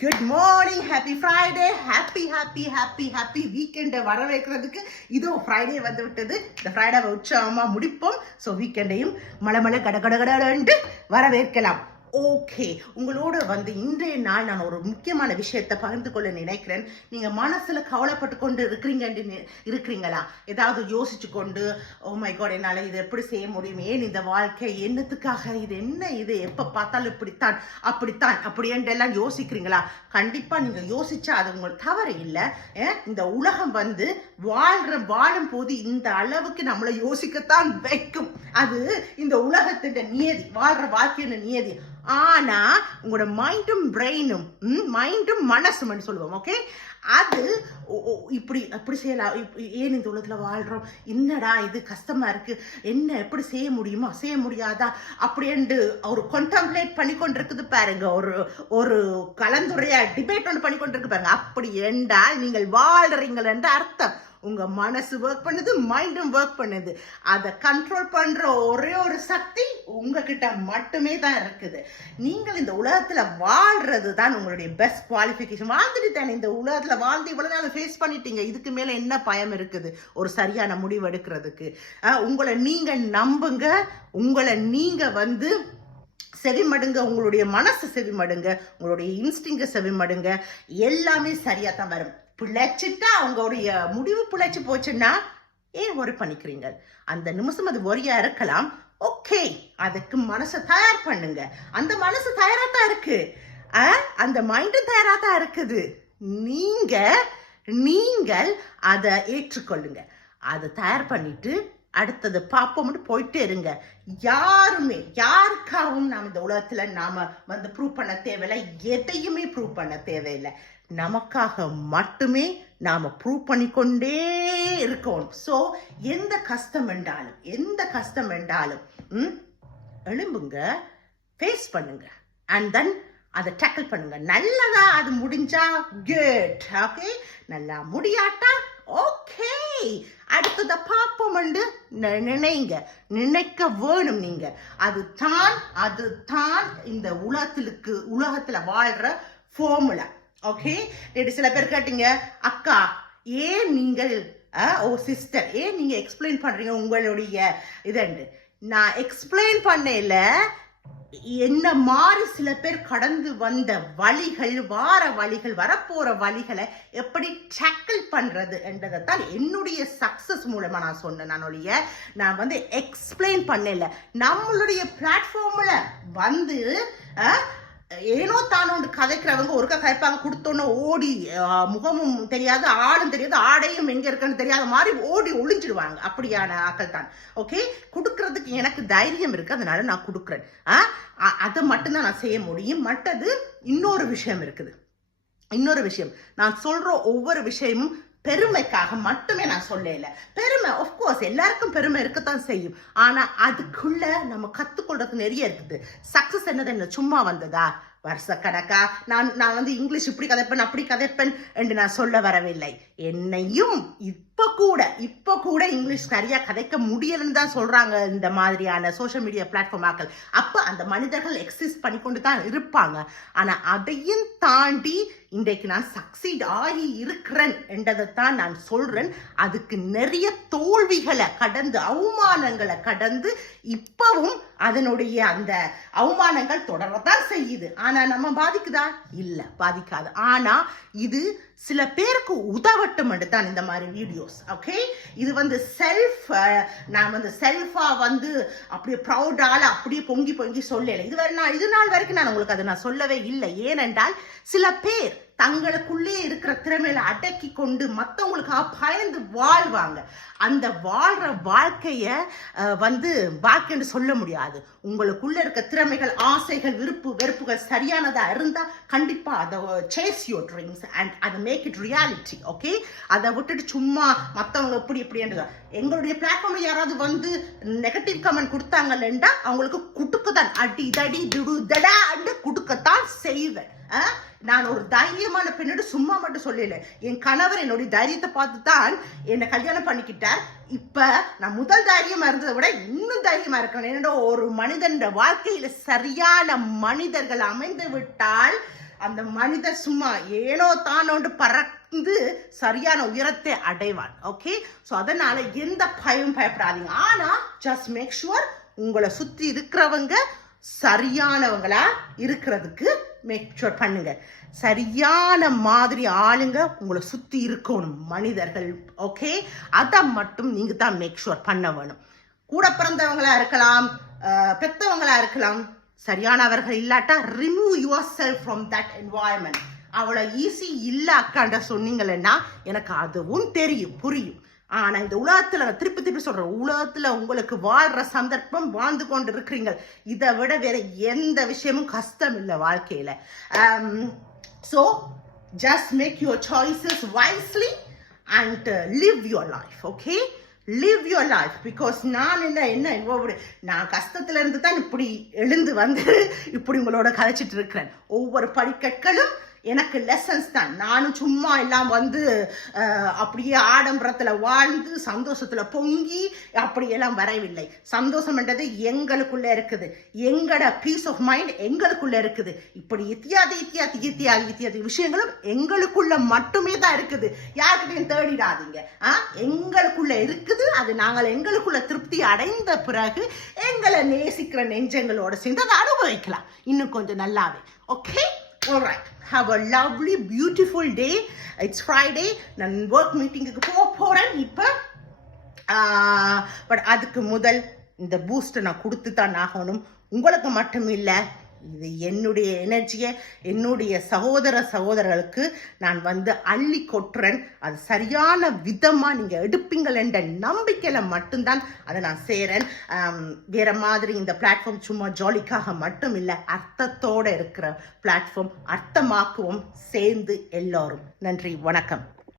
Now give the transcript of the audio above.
Good morning, happy Friday, happy வீக்கெண்டை வரவேற்கிறதுக்கு இதோ ஃப்ரைடே வந்து விட்டது. இந்த ஃப்ரைடேவை உற்சாகமா முடிப்போம். ஸோ வீக்கெண்டையும் மலை கடகடகடன்ட்டு வரவேற்கலாம். ஓகே, உங்களோட வந்து இன்றைய நாள் நான் ஒரு முக்கியமான விஷயத்தை பகிர்ந்து கொள்ள நினைக்கிறேன். நீங்க மனசுல கவலைப்பட்டு கொண்டு இருக்கிறீங்களா? ஏதாவது யோசிச்சு கொண்டு, ஓ மை காட், என்னால இதை எப்படி செய்ய முடியும், ஏன் இந்த வாழ்க்கை, என்னத்துக்காக, இது என்ன, இது எப்ப பார்த்தாலும் இப்படித்தான் அப்படின்ட்டு எல்லாம் யோசிக்கிறீங்களா? கண்டிப்பா நீங்க யோசிச்சா அது உங்களுக்கு தவறு இல்லை. இந்த உலகம் வந்து வாழும் போது இந்த அளவுக்கு நம்மளை யோசிக்கத்தான் வைக்கும். அது இந்த உலகத்தின் நியதி, வாழ்ற வாழ்க்கையின் நியதி. ஆனா உங்களோட மைண்டும் மனசும் சொல்லுவோம். ஓகே, அது இப்படி அப்படி செய்யலாம், ஏன் இந்த உலகத்துல வாழ்றோம், என்னடா இது கஷ்டமா இருக்கு, என்ன எப்படி செய்ய முடியுமா, செய்ய முடியாதா அப்படின்ட்டு ஒரு கான்டெம்ப்ளேட் பண்ணி கொண்டிருக்குது பாருங்க. ஒரு கலந்துரையா டிபேட் ஒன்று பண்ணி கொண்டிருக்கு பாருங்க. அப்படி என்றால் நீங்கள் வாழ்றீங்கள் என்ற அர்த்தம். உங்க மனசு ஒர்க் பண்ணுது, மைண்டும் ஒர்க் பண்ணுது. அதை கண்ட்ரோல் பண்ற ஒரே ஒரு சக்தி உங்ககிட்ட மட்டுமே தான் இருக்குது. நீங்கள் இந்த உலகத்துல வாழ்றது தான் உங்களுடைய பெஸ்ட் குவாலிஃபிகேஷன். வாழ்ந்துட்டு தானே இந்த உலகத்துல வாழ்ந்து இவ்வளவு நாள் ஃபேஸ் பண்ணிட்டீங்க. இதுக்கு மேல என்ன பயம் இருக்குது ஒரு சரியான முடிவு எடுக்கிறதுக்கு? உங்களை நீங்க நம்புங்க, உங்களை நீங்க வந்து செவிமடுங்க, உங்களுடைய மனசு செவிமடுங்க, உங்களுடைய இன்ஸ்டிங்க செவிமடுங்க, எல்லாமே சரியா தான் வரும். பிழைச்சிட்டா உங்களுடைய முடிவு பிழைச்சு போச்சுன்னா ஏன் ஒரி பண்ணிக்கிறீங்க? அந்த நிமிஷம் அது ஒரியா இருக்கலாம். ஓகே, அதுக்கு மனசை தயார் பண்ணுங்க. அந்த மனசு தயாரா தான் இருக்கு, அந்த மைண்டும் தயாரா தான் இருக்குது. நீங்கள் அதை ஏற்றுக்கொள்ளுங்க. அதை தயார் பண்ணிட்டு அடுத்தது பார்ப்போம்னு போயிட்டே இருங்க. யாருக்காகவும் நாம் இந்த உலகத்துல நாம வந்து ப்ரூவ் பண்ண தேவையில்லை, எதையுமே ப்ரூவ் பண்ண தேவையில்லை. நமக்காக மட்டுமே நாம ப்ரூவ் பண்ணிக்கொண்டே இருக்கணும். ஸோ எந்த கஷ்டம் என்றாலும் எழும்புங்க, ஃபேஸ் பண்ணுங்க, அண்ட் தென் அதை டேக்கிள் பண்ணுங்க. நல்லதா அது முடிஞ்சா குட், ஓகே. நல்லா முடியாட்டா ஓகே, அடுத்தத பார்ப்போம் நினைக்க வேணும் நீங்க. அதுதான் இந்த உலகத்துல வாழ்ற ஃபார்முலா. ஓகே, சில பேர் கேட்டீங்க, அக்கா ஏன் நீங்கள் சிஸ்டர் ஏன் நீங்க எக்ஸ்பிளைன் பண்றீங்க உங்களுடைய இதண்டு? நான் எக்ஸ்பிளைன் பண்ணல, என்ன மாதிரி சில பேர் கடந்து வந்த வழிகள், வரப்போற வழிகளை எப்படி டேக்கிள் பண்றது என்றதைத்தான் என்னுடைய சக்சஸ் மூலமா நான் சொன்னேன். நான் வந்து எக்ஸ்பிளைன் பண்ணல. நம்மளுடைய பிளாட்ஃபார்ம்ல வந்து ஏனோ தானோண்டு கதைக்கிறவங்க ஒருக்கா கதைப்பாங்க, கொடுத்தோன்னு ஓடி, முகமும் தெரியாது, ஆளும் தெரியாது, ஆடையும் எங்க இருக்குன்னு தெரியாத மாதிரி ஓடி ஒளிஞ்சிடுவாங்க. அப்படியான ஆக்கள் தான். ஓகே, கொடுக்கறதுக்கு எனக்கு தைரியம் இருக்கு, அதனால நான் கொடுக்குறேன். அதை மட்டும்தான் நான் செய்ய முடியும். மற்றது இன்னொரு விஷயம் இருக்குது. நான் சொல்ற ஒவ்வொரு விஷயமும் பெருமைக்காக மட்டுமே நான் சொல்லல. பெருமை ஆஃப்கோர்ஸ் எல்லாருக்கும் பெருமை இருக்கத்தான் செய்யும். ஆனா அதுக்குள்ள நம்ம கத்துக்கொள்றது நிறைய இருக்குது. சக்சஸ் என்னது சும்மா வந்ததா? வருஷக்கணக்கா நான் வந்து இங்கிலீஷ் இப்படி கதைப்பேன் அப்படி கதைப்பேன் என்று நான் சொல்ல வரவில்லை. என்னையும் இப்ப கூட இங்கிலீஷ் சரியா கதைக்க முடியலன்னு தான் சொல்றாங்க இந்த மாதிரியான சோசியல் மீடியா பிளாட்ஃபார்ம் ஆக்கள். அப்ப அந்த மனிதர்கள் எக்ஸிஸ்ட் பண்ணிக்கொண்டு தான் இருப்பாங்க. ஆனா அதையும் தாண்டி இன்றைக்கு நான் சக்சீட் ஆகி இருக்கிறேன் என்றதைத்தான் நான் சொல்றேன். அதுக்கு நிறைய தோல்விகளை கடந்து, அவமானங்களை கடந்து, இப்பவும் அதனுடைய அந்த அவமானங்கள் தொடரத்தான் செய்யுது. ஆனா நம்ம பாதிக்குதா? இல்ல, பாதிக்காது. ஆனா இது சில பேருக்கு உதவட்டும் தான் இந்த மாதிரி வீடியோஸ். ஓகே, இது வந்து நான் வந்து செல்ஃபா வந்து அப்படியே ப்ரௌடால அப்படியே பொங்கி சொல்லல. இது நாள் வரைக்கும் நான் உங்களுக்கு அதை நான் சொல்லவே இல்லை. ஏனென்றால் சில பேர் தங்களுக்குள்ளே இருக்கிற திறமையில அடக்கி கொண்டு மற்றவங்களுக்காக பயந்து வாழ்வாங்க. அந்த வாழ்ற வாழ்க்கைய வந்து வாழ்க்கைன்னு சொல்ல முடியாது. உங்களுக்குள்ள இருக்க திறமைகள், ஆசைகள், வெறுப்புகள் சரியானதா இருந்தா கண்டிப்பா அதை சேஸ் யுவர் ட்ரீம்ஸ் அண்ட் அதை மேக் இட் ரியாலிட்டி. ஓகே, அதை விட்டுட்டு சும்மா மற்றவங்க இப்படி எங்களுடைய பிளாட்ஃபார்ம்ல யாராவது வந்து நெகட்டிவ் கமெண்ட் கொடுத்தாங்கல்லா அவங்களுக்கு குடுக்கத்தான், அடி தடி துடு தடா குடுக்கத்தான் செய்வேன். நான் ஒரு தைரியமான பெண்ணோட சும்மா மட்டும் சொல்லல. என் கணவர் என்னுடைய தைரியத்தை பார்த்து தான் என்னை கல்யாணம் பண்ணிக்கிட்டார். இப்ப நான் முதல் தைரியமா இருந்ததை விட இன்னும் தைரியமா இருக்கேன். என்னோட ஒரு மனிதன் வாழ்க்கையில சரியான மனிதர்கள் அமைந்து விட்டால் அந்த மனிதர் சும்மா ஏனோ தானோண்டு பறந்து சரியான உயரத்தை அடைவான். ஓகே, ஸோ அதனால எந்த பயப்படாதீங்க. ஆனா ஜஸ்ட் மேக் ஷுவர் உங்களை சுற்றி இருக்கிறவங்க சரியானவங்களா இருக்கிறதுக்கு மேக் ஷுர் பண்ணுங்க. சரியான மாதிரி ஆளுங்க உங்களை சுத்தி இருக்கணும், மனிதர்கள். ஓகே, அதை மட்டும் நீங்க தான் மேக் ஷுர் பண்ண வேணும். கூட பிறந்தவங்களா இருக்கலாம், பெத்தவங்களா இருக்கலாம், சரியானவர்கள் இல்லாட்டா remove your self from that environment. அவ்வளவு ஈஸி இல்ல அக்காண்ட சொன்னீங்கன்னா எனக்கு அதுவும் தெரியும், புரியும். ஆனா இந்த உலகத்துல நான் திருப்பி சொல்றேன், உலகத்துல உங்களுக்கு வாழ்ற சந்தர்ப்பம் வாழ்ந்து கொண்டு இருக்கிறீங்க. இதை விட வேற எந்த விஷயமும் கஷ்டம் இல்லை வாழ்க்கையில. So just make your choices wisely and live your life. Okay, live your life. Because நான் கஷ்டத்துல இருந்து தான் இப்படி எழுந்து வந்து இப்படி உங்களோட கதைச்சிட்டு இருக்கிறேன். ஒவ்வொரு படிக்கற்களும் எனக்கு லெசன்ஸ் தான். நானும் சும்மா எல்லாம் வந்து அப்படியே ஆடம்பரத்துல வாழ்ந்து சந்தோஷத்துல பொங்கி அப்படியெல்லாம் வரவில்லை. சந்தோஷம்ன்றது எங்களுக்குள்ள இருக்குது, எங்களோட பீஸ் ஆஃப் மைண்ட் எங்களுக்குள்ள இருக்குது. இப்படி இத்தியாதி விஷயங்களும் எங்களுக்குள்ள மட்டுமே தான் இருக்குது. யாருக்கிட்டையும் தேடிடாதீங்க. எங்களுக்குள்ள இருக்குது. அது நாங்கள் எங்களுக்குள்ள திருப்தி அடைந்த பிறகு எங்களை நேசிக்கிற நெஞ்சங்களோட சேர்ந்து அதை அனுபவிக்கலாம் இன்னும் கொஞ்சம் நல்லாவே. Okay, all right, have a lovely beautiful day. It's Friday. நான் work meetingக்கு போறேன் இப்ப. பட் அதுக்கு முதல் இந்த பூஸ்ட் நான் கொடுத்து தான் ஆகணும். உங்களுக்கு மட்டும் இல்ல, இது என்னுடைய எனர்ஜியை என்னுடைய சகோதரர்களுக்கு நான் வந்து அள்ளி கொட்டுறேன். அது சரியான விதமா நீங்க எடுப்பீங்கள் என்ற நம்பிக்கையில மட்டும்தான் அதை நான் செய்றேன். வேற மாதிரி இந்த பிளாட்ஃபார்ம் சும்மா ஜாலிக்காக மட்டும் இல்லை, அர்த்தத்தோட இருக்கிற பிளாட்ஃபார்ம். அர்த்தமாக்குவோம் சேர்ந்து எல்லாரும். நன்றி, வணக்கம்.